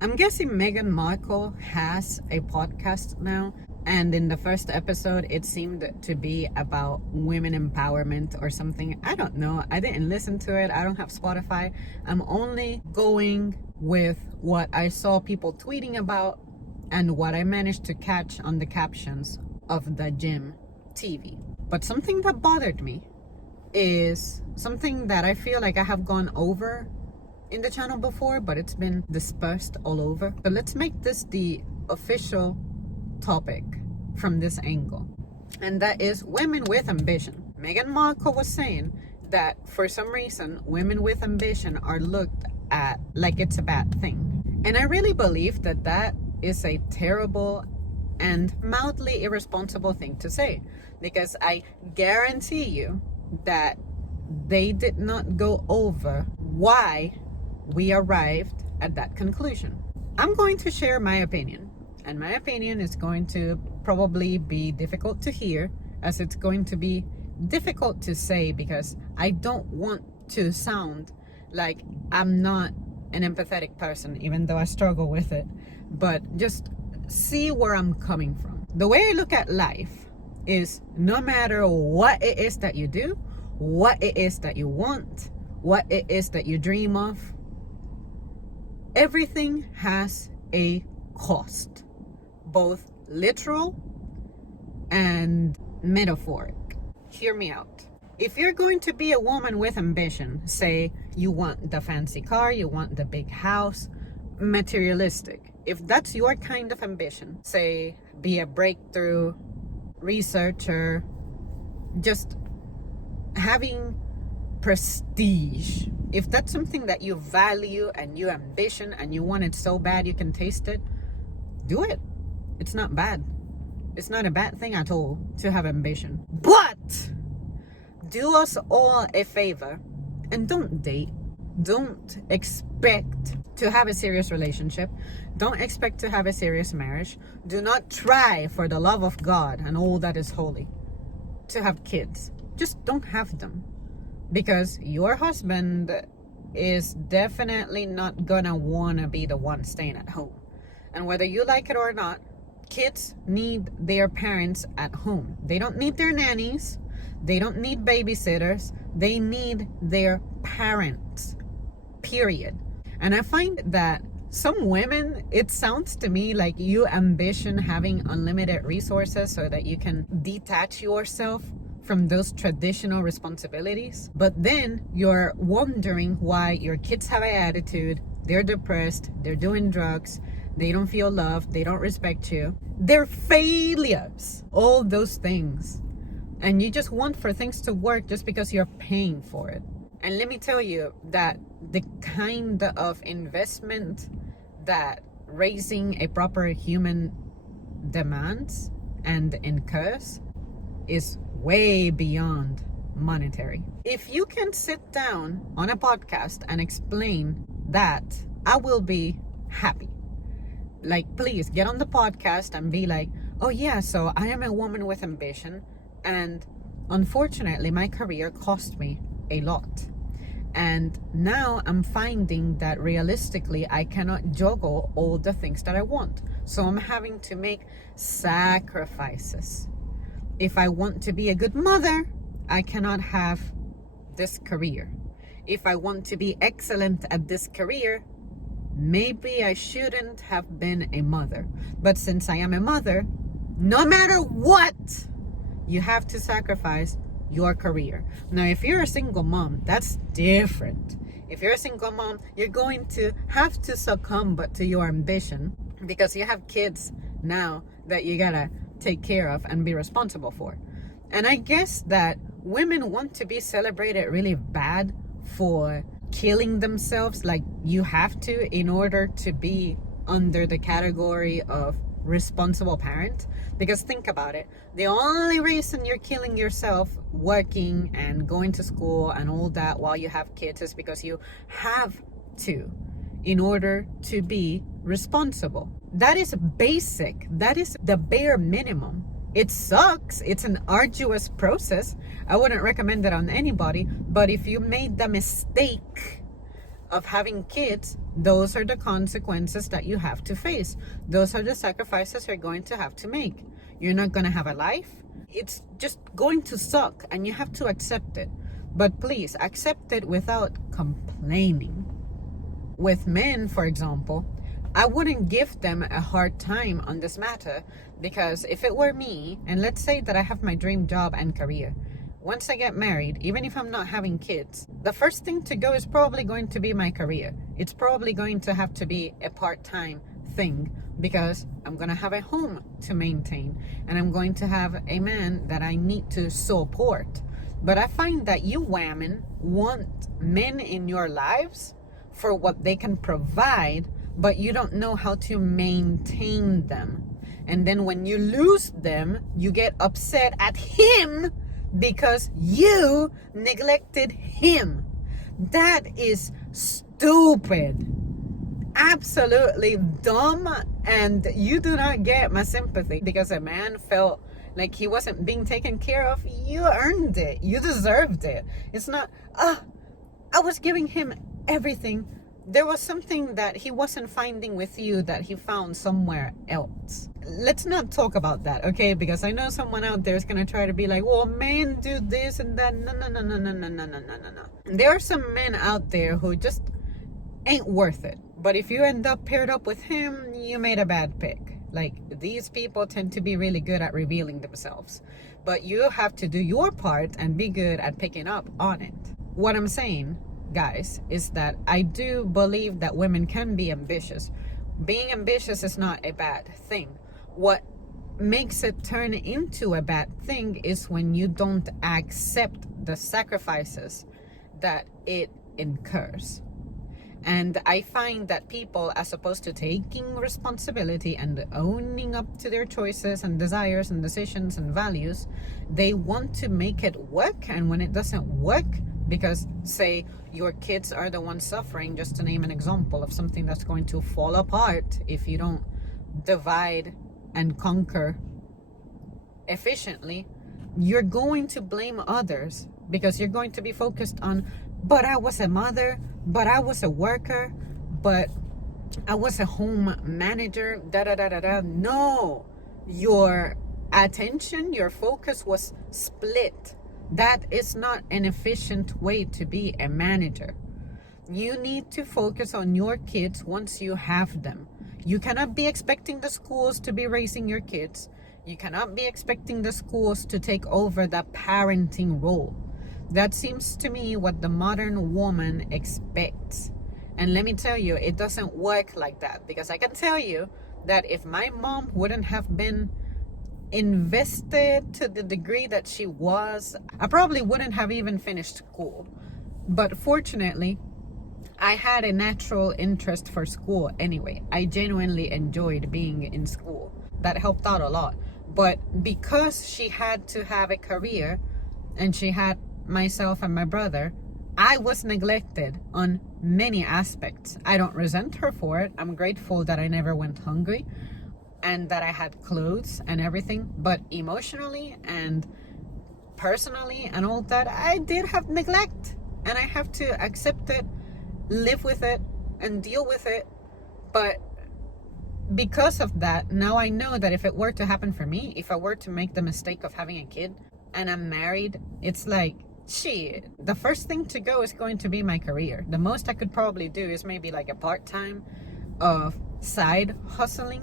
I'm guessing Meghan Markle has a podcast now. And in the first episode, it seemed to be about women empowerment or something. I don't know. I didn't listen to it. I don't have Spotify. I'm only going with what I saw people tweeting about and what I managed to catch on the captions of the gym TV. But something that bothered me is something that I feel like I have gone over in the channel before, but it's been dispersed all over. So let's make this the official topic from this angle, and that is women with ambition. Meghan Markle was saying that for some reason women with ambition are looked at like it's a bad thing, and I really believe that that is a terrible and mildly irresponsible thing to say, because I guarantee you that they did not go over why we arrived at that conclusion. I'm going to share my opinion, and my opinion is going to probably be difficult to hear, as it's going to be difficult to say, because I don't want to sound like I'm not an empathetic person, even though I struggle with it. But just see where I'm coming from. The way I look at life is, no matter what it is that you do, what it is that you want, what it is that you dream of, everything has a cost, both literal and metaphoric. Hear me out. If you're going to be a woman with ambition, say you want the fancy car, you want the big house, materialistic. If that's your kind of ambition, say be a breakthrough researcher, just having prestige. If that's something that you value and you ambition and you want it so bad you can taste it, do it. It's not bad. It's not a bad thing at all to have ambition. But do us all a favor and don't date. Don't expect to have a serious relationship. Don't expect to have a serious marriage. Do not try, for the love of God and all that is holy, to have kids. Just don't have them. Because your husband is definitely not gonna wanna be the one staying at home. And whether you like it or not, kids need their parents at home. They don't need their nannies. They don't need babysitters. They need their parents, period. And I find that some women, it sounds to me like you ambition having unlimited resources so that you can detach yourself from those traditional responsibilities. But then you're wondering why your kids have an attitude, they're depressed, they're doing drugs, they don't feel loved, they don't respect you, they're failures, all those things. And you just want for things to work just because you're paying for it. And let me tell you that the kind of investment that raising a proper human demands and incurs is way beyond monetary. If you can sit down on a podcast and explain that, I will be happy. Like, please get on the podcast and be like, oh yeah, so I am a woman with ambition, and unfortunately my career cost me a lot, and now I'm finding that realistically I cannot juggle all the things that I want, so I'm having to make sacrifices. If I want to be a good mother, I cannot have this career. If I want to be excellent at this career, maybe I shouldn't have been a mother. But since I am a mother, no matter what, you have to sacrifice your career. Now, if you're a single mom, that's different. If you're a single mom, you're going to have to succumb to your ambition, because you have kids now that you gotta take care of and be responsible for. And I guess that women want to be celebrated really bad for killing themselves like you have to in order to be under the category of responsible parent. Because think about it, the only reason you're killing yourself working and going to school and all that while you have kids is because you have to, in order to be responsible. That is basic. That is the bare minimum. It sucks. It's an arduous process. I wouldn't recommend it on anybody. But if you made the mistake of having kids, those are the consequences that you have to face. Those are the sacrifices you're going to have to make. You're not going to have a life. It's just going to suck, and you have to accept it. But please accept it without complaining. With men, for example, I wouldn't give them a hard time on this matter, because if it were me, and let's say that I have my dream job and career, once I get married, even if I'm not having kids, the first thing to go is probably going to be my career. It's probably going to have to be a part-time thing, because I'm going to have a home to maintain, and I'm going to have a man that I need to support. But I find that you women want men in your lives for what they can provide, but you don't know how to maintain them. And then when you lose them, you get upset at him because you neglected him. That is stupid. Absolutely dumb. And you do not get my sympathy because a man felt like he wasn't being taken care of. You earned it. You deserved it. It's not, I was giving him everything. There was something that he wasn't finding with you that he found somewhere else. Let's not talk about that, okay? Because I know someone out there is going to try to be like, well, men do this and that. No. There are some men out there who just ain't worth it. But if you end up paired up with him, you made a bad pick. Like, these people tend to be really good at revealing themselves. But you have to do your part and be good at picking up on it. What I'm saying, guys, is that I do believe that women can be ambitious. Being ambitious is not a bad thing. What makes it turn into a bad thing is when you don't accept the sacrifices that it incurs. And I find that people, as opposed to taking responsibility and owning up to their choices and desires and decisions and values, they want to make it work. And when it doesn't work, because say your kids are the ones suffering, just to name an example of something that's going to fall apart if you don't divide and conquer efficiently, you're going to blame others because you're going to be focused on, but I was a mother, but I was a worker, but I was a home manager, No, your attention, your focus was split. That is not an efficient way to be a manager. You need to focus on your kids once you have them. You cannot be expecting the schools to be raising your kids. You cannot be expecting the schools to take over the parenting role. That seems to me what the modern woman expects. And let me tell you, it doesn't work like that. Because I can tell you that if my mom wouldn't have been invested to the degree that she was, I probably wouldn't have even finished school. But fortunately, I had a natural interest for school anyway. I genuinely enjoyed being in school. That helped out a lot. But because she had to have a career and she had myself and my brother, I was neglected on many aspects. I don't resent her for it. I'm grateful that I never went hungry and that I had clothes and everything. But emotionally and personally and all that, I did have neglect. And I have to accept it, live with it, and deal with it. But because of that, now I know that if it were to happen for me, if I were to make the mistake of having a kid and I'm married, it's like, shit, the first thing to go is going to be my career. The most I could probably do is maybe like a part-time of side hustling.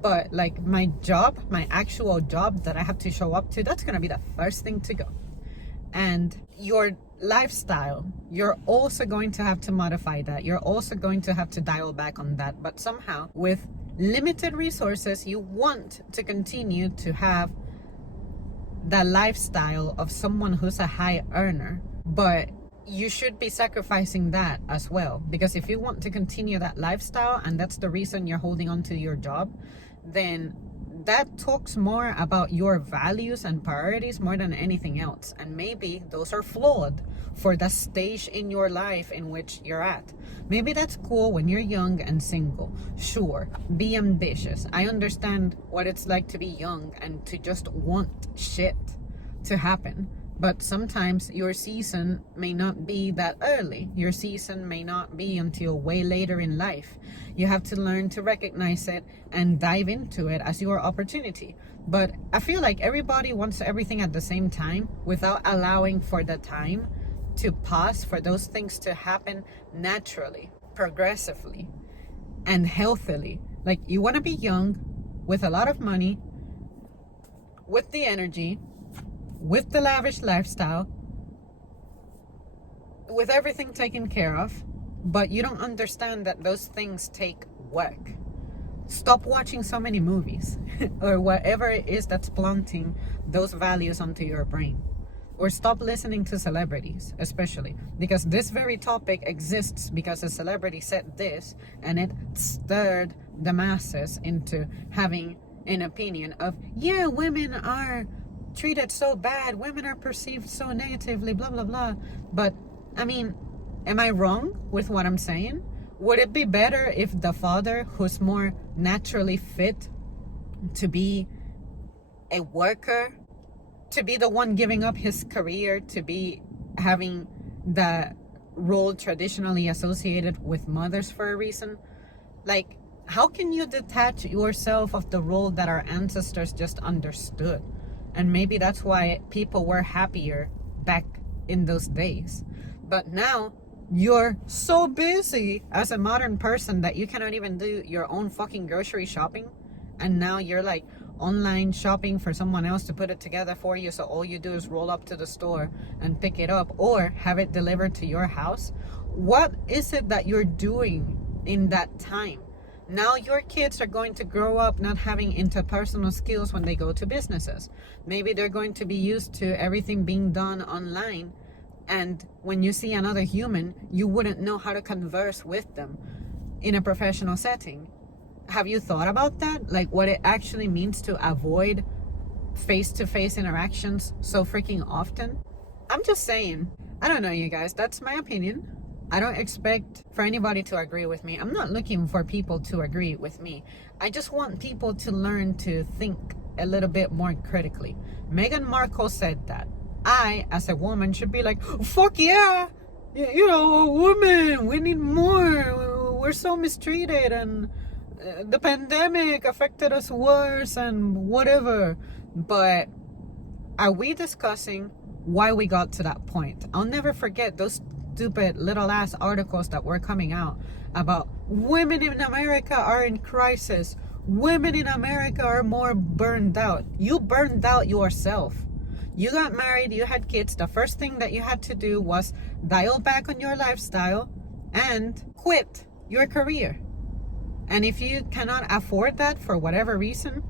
But like my job, my actual job that I have to show up to, that's going to be the first thing to go. And your lifestyle, you're also going to have to modify that. You're also going to have to dial back on that. But somehow, with limited resources, you want to continue to have the lifestyle of someone who's a high earner. But you should be sacrificing that as well. Because if you want to continue that lifestyle, and that's the reason you're holding on to your job, then that talks more about your values and priorities more than anything else. And maybe those are flawed for the stage in your life in which you're at. Maybe that's cool when you're young and single. Sure, be ambitious. I understand what it's like to be young and to just want shit to happen. But sometimes your season may not be that early. Your season may not be until way later in life. You have to learn to recognize it and dive into it as your opportunity. But I feel like everybody wants everything at the same time without allowing for the time to pause, for those things to happen naturally, progressively, and healthily. Like, you want to be young with a lot of money, with the energy, with the lavish lifestyle, with everything taken care of, but you don't understand that those things take work. Stop watching so many movies or whatever it is that's planting those values onto your brain. Or stop listening to celebrities, especially because this very topic exists because a celebrity said this and it stirred the masses into having an opinion of, yeah, women are treated so bad, women are perceived so negatively, blah blah blah. But I mean, am I wrong with what I'm saying? Would it be better if the father, who's more naturally fit to be a worker, to be the one giving up his career, to be having the role traditionally associated with mothers for a reason? Like, how can you detach yourself of the role that our ancestors just understood? And maybe that's why people were happier back in those days. But now you're so busy as a modern person that you cannot even do your own fucking grocery shopping. And now you're like online shopping for someone else to put it together for you. So all you do is roll up to the store and pick it up or have it delivered to your house. What is it that you're doing in that time? Now your kids are going to grow up not having interpersonal skills when they go to businesses. Maybe they're going to be used to everything being done online. And when you see another human, you wouldn't know how to converse with them in a professional setting. Have you thought about that? Like, what it actually means to avoid face-to-face interactions so freaking often? I'm just saying. I don't know, you guys. That's my opinion. I don't expect for anybody to agree with me. I'm not looking for people to agree with me. I just want people to learn to think a little bit more critically. Meghan Markle said that. I, as a woman, should be like, fuck yeah, you know, women, we need more. We're so mistreated, and the pandemic affected us worse and whatever. But are we discussing why we got to that point? I'll never forget those stupid little ass articles that were coming out about women in America are in crisis. Women in America are more burned out. You burned out yourself. You got married, you had kids. The first thing that you had to do was dial back on your lifestyle and quit your career. And if you cannot afford that for whatever reason,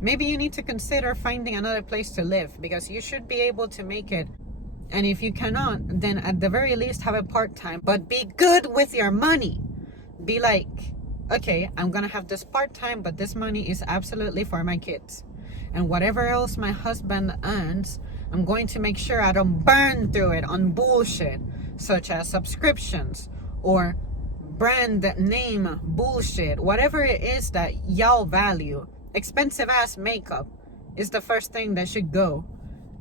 maybe you need to consider finding another place to live, because you should be able to make it. And if you cannot, then at the very least have a part-time, but be good with your money. Be like, okay, I'm gonna have this part-time, but this money is absolutely for my kids. And whatever else my husband earns, I'm going to make sure I don't burn through it on bullshit, such as subscriptions or brand name bullshit. Whatever it is that y'all value, expensive ass makeup is the first thing that should go,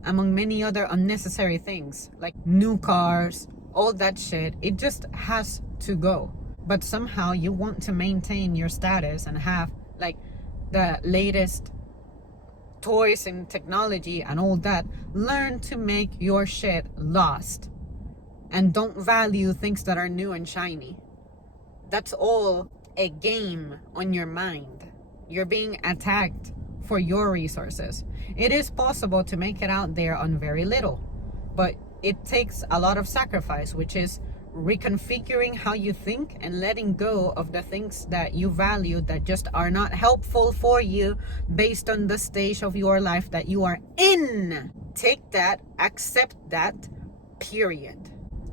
among many other unnecessary things like new cars, all that shit. It just has to go. But somehow you want to maintain your status and have like the latest toys and technology and all that. Learn to make your shit last, and don't value things that are new and shiny. That's all a game on your mind. You're being attacked for your resources. It is possible to make it out there on very little, but it takes a lot of sacrifice, which is reconfiguring how you think and letting go of the things that you value that just are not helpful for you based on the stage of your life that you are in. Take that, accept that, period.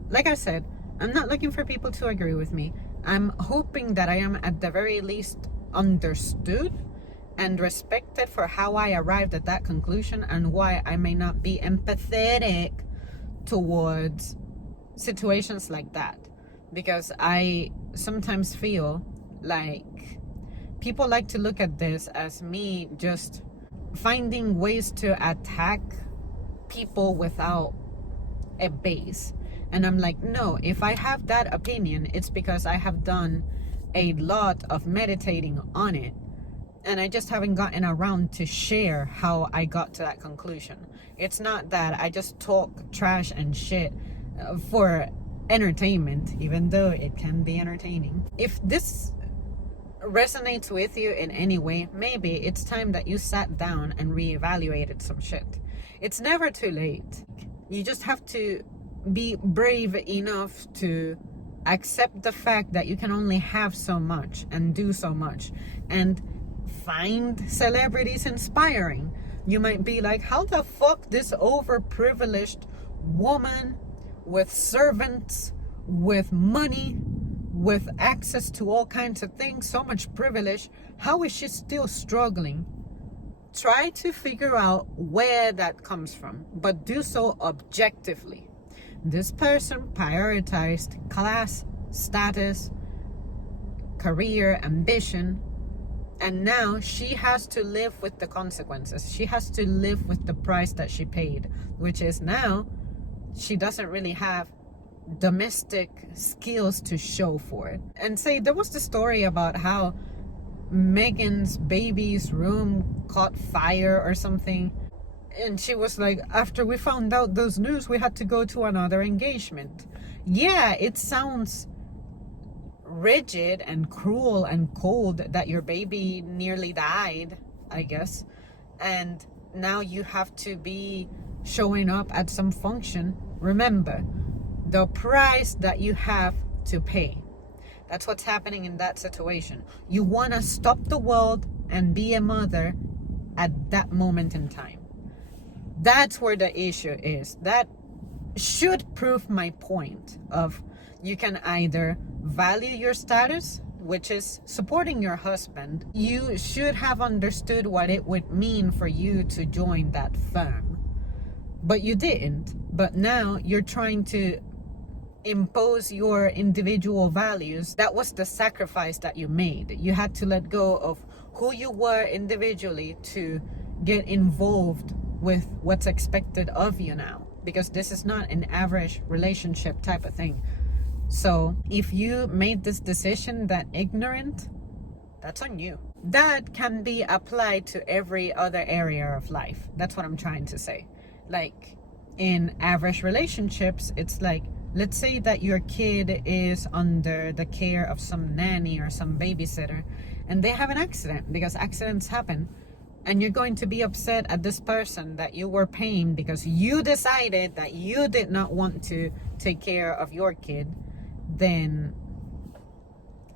Like I said, I'm not looking for people to agree with me. I'm hoping that I am at the very least understood and respected for how I arrived at that conclusion, and why I may not be empathetic towards situations like that, because I sometimes feel like people like to look at this as me just finding ways to attack people without a base. And I'm like, no, if I have that opinion, it's because I have done a lot of meditating on it, and I just haven't gotten around to share how I got to that conclusion. It's not that I just talk trash and shit for entertainment, even though it can be entertaining. If this resonates with you in any way, maybe it's time that you sat down and reevaluated some shit. It's never too late. You just have to be brave enough to accept the fact that you can only have so much and do so much, and find celebrities inspiring. You might be like, how the fuck this overprivileged woman with servants, with money, with access to all kinds of things, so much privilege, how is she still struggling? Try to figure out where that comes from, but do so objectively. This person prioritized class, status, career, ambition, and now she has to live with the consequences. She has to live with the price that she paid, which is now she doesn't really have domestic skills to show for it. And say there was the story about how Megan's baby's room caught fire or something, and she was like, after we found out those news, we had to go to another engagement. Yeah, it sounds rigid and cruel and cold that your baby nearly died, I guess, and now you have to be showing up at some function. Remember the price that you have to pay. That's what's happening in that situation. You want to stop the world and be a mother at that moment in time. That's where the issue is. That should prove my point of, you can either value your status, which is supporting your husband. You should have understood what it would mean for you to join that firm, but you didn't. But now you're trying to impose your individual values. That was the sacrifice that you made. You had to let go of who you were individually to get involved with what's expected of you now, because this is not an average relationship type of thing. So if you made this decision that ignorant, that's on you. That can be applied to every other area of life. That's what I'm trying to say. Like in average relationships, it's like, let's say that your kid is under the care of some nanny or some babysitter, and they have an accident, because accidents happen, and you're going to be upset at this person that you were paying because you decided that you did not want to take care of your kid. Then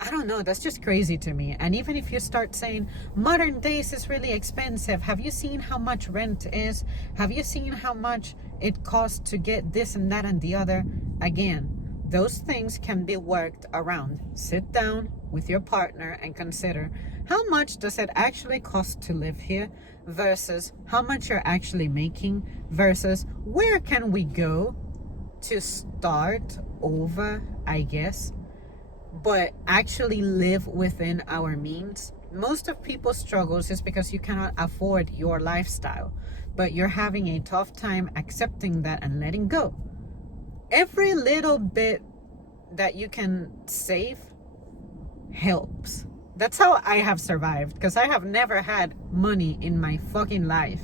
I don't know, that's just crazy to me. And even if you start saying modern days is really expensive, have you seen how much rent is? Have you seen how much it costs to get this and that and the other? Again, those things can be worked around. Sit down with your partner and consider, how much does it actually cost to live here versus how much you're actually making, versus where can we go to start over, I guess, but actually live within our means. Most of people's struggles is because you cannot afford your lifestyle, but you're having a tough time accepting that and letting go. Every little bit that you can save helps. That's how I have survived, because I have never had money in my fucking life,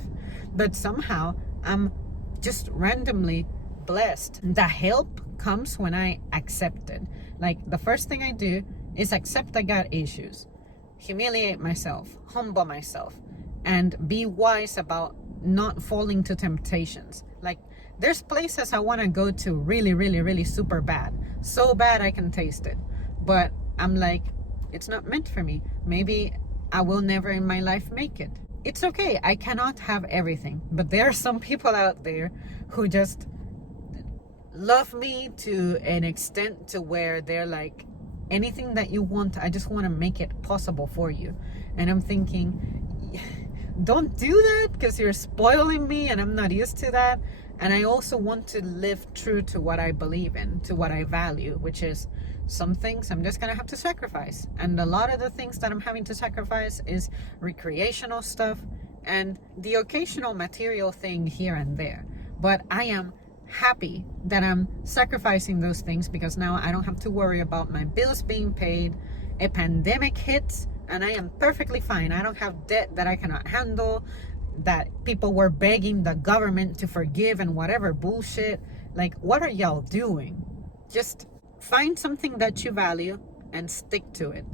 but somehow I'm just randomly blessed. The help comes when I accept it. Like, the first thing I do is accept I got issues, humiliate myself, humble myself, and be wise about not falling to temptations. Like, there's places I want to go to really, really, really super bad, so bad I can taste it, but I'm like, it's not meant for me. Maybe I will never in my life make it. It's okay, I cannot have everything, but there are some people out there who just love me to an extent to where they're like, anything that you want, I just want to make it possible for you. And I'm thinking, don't do that, because you're spoiling me and I'm not used to that. And I also want to live true to what I believe in, to what I value, which is some things I'm just gonna have to sacrifice. And a lot of the things that I'm having to sacrifice is recreational stuff and the occasional material thing here and there. But I am happy that I'm sacrificing those things, because now I don't have to worry about my bills being paid. A pandemic hits and I am perfectly fine. I don't have debt that I cannot handle, that people were begging the government to forgive and whatever bullshit. Like, what are y'all doing? Just find something that you value and stick to it,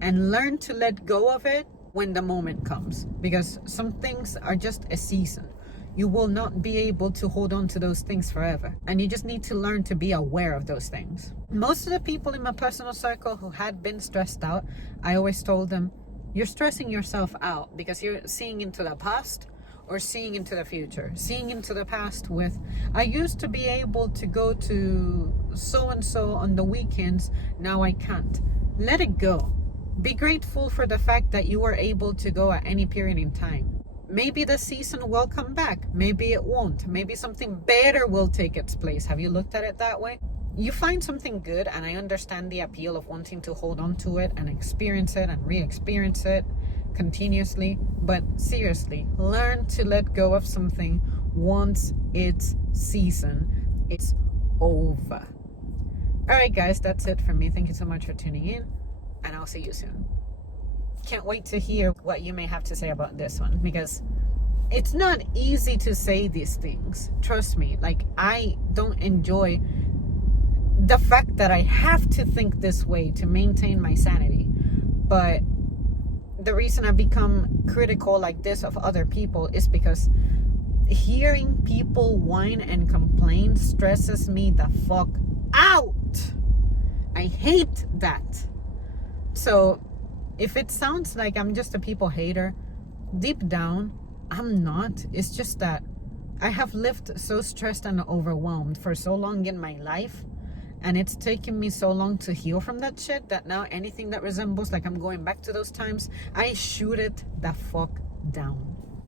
and learn to let go of it when the moment comes, because some things are just a season. You will not be able to hold on to those things forever, and you just need to learn to be aware of those things. Most of the people in my personal circle who had been stressed out, I always told them, you're stressing yourself out because you're seeing into the past or seeing into the future. Seeing into the past with, I used to be able to go to so and so on the weekends, now I can't. Let it go. Be grateful for the fact that you were able to go at any period in time. Maybe the season will come back. Maybe it won't. Maybe something better will take its place. Have you looked at it that way? You find something good, and I understand the appeal of wanting to hold on to it and experience it and re-experience it continuously. But seriously, learn to let go of something once its season is over. Alright guys, that's it for me. Thank you so much for tuning in, and I'll see you soon. Can't wait to hear what you may have to say about this one, because it's not easy to say these things. Trust me, like, I don't enjoy the fact that I have to think this way to maintain my sanity. But the reason I become critical like this of other people is because hearing people whine and complain stresses me the fuck out. I hate that. So if it sounds like I'm just a people hater, deep down, I'm not. It's just that I have lived so stressed and overwhelmed for so long in my life, and it's taken me so long to heal from that shit, that now anything that resembles like I'm going back to those times, I shoot it the fuck down.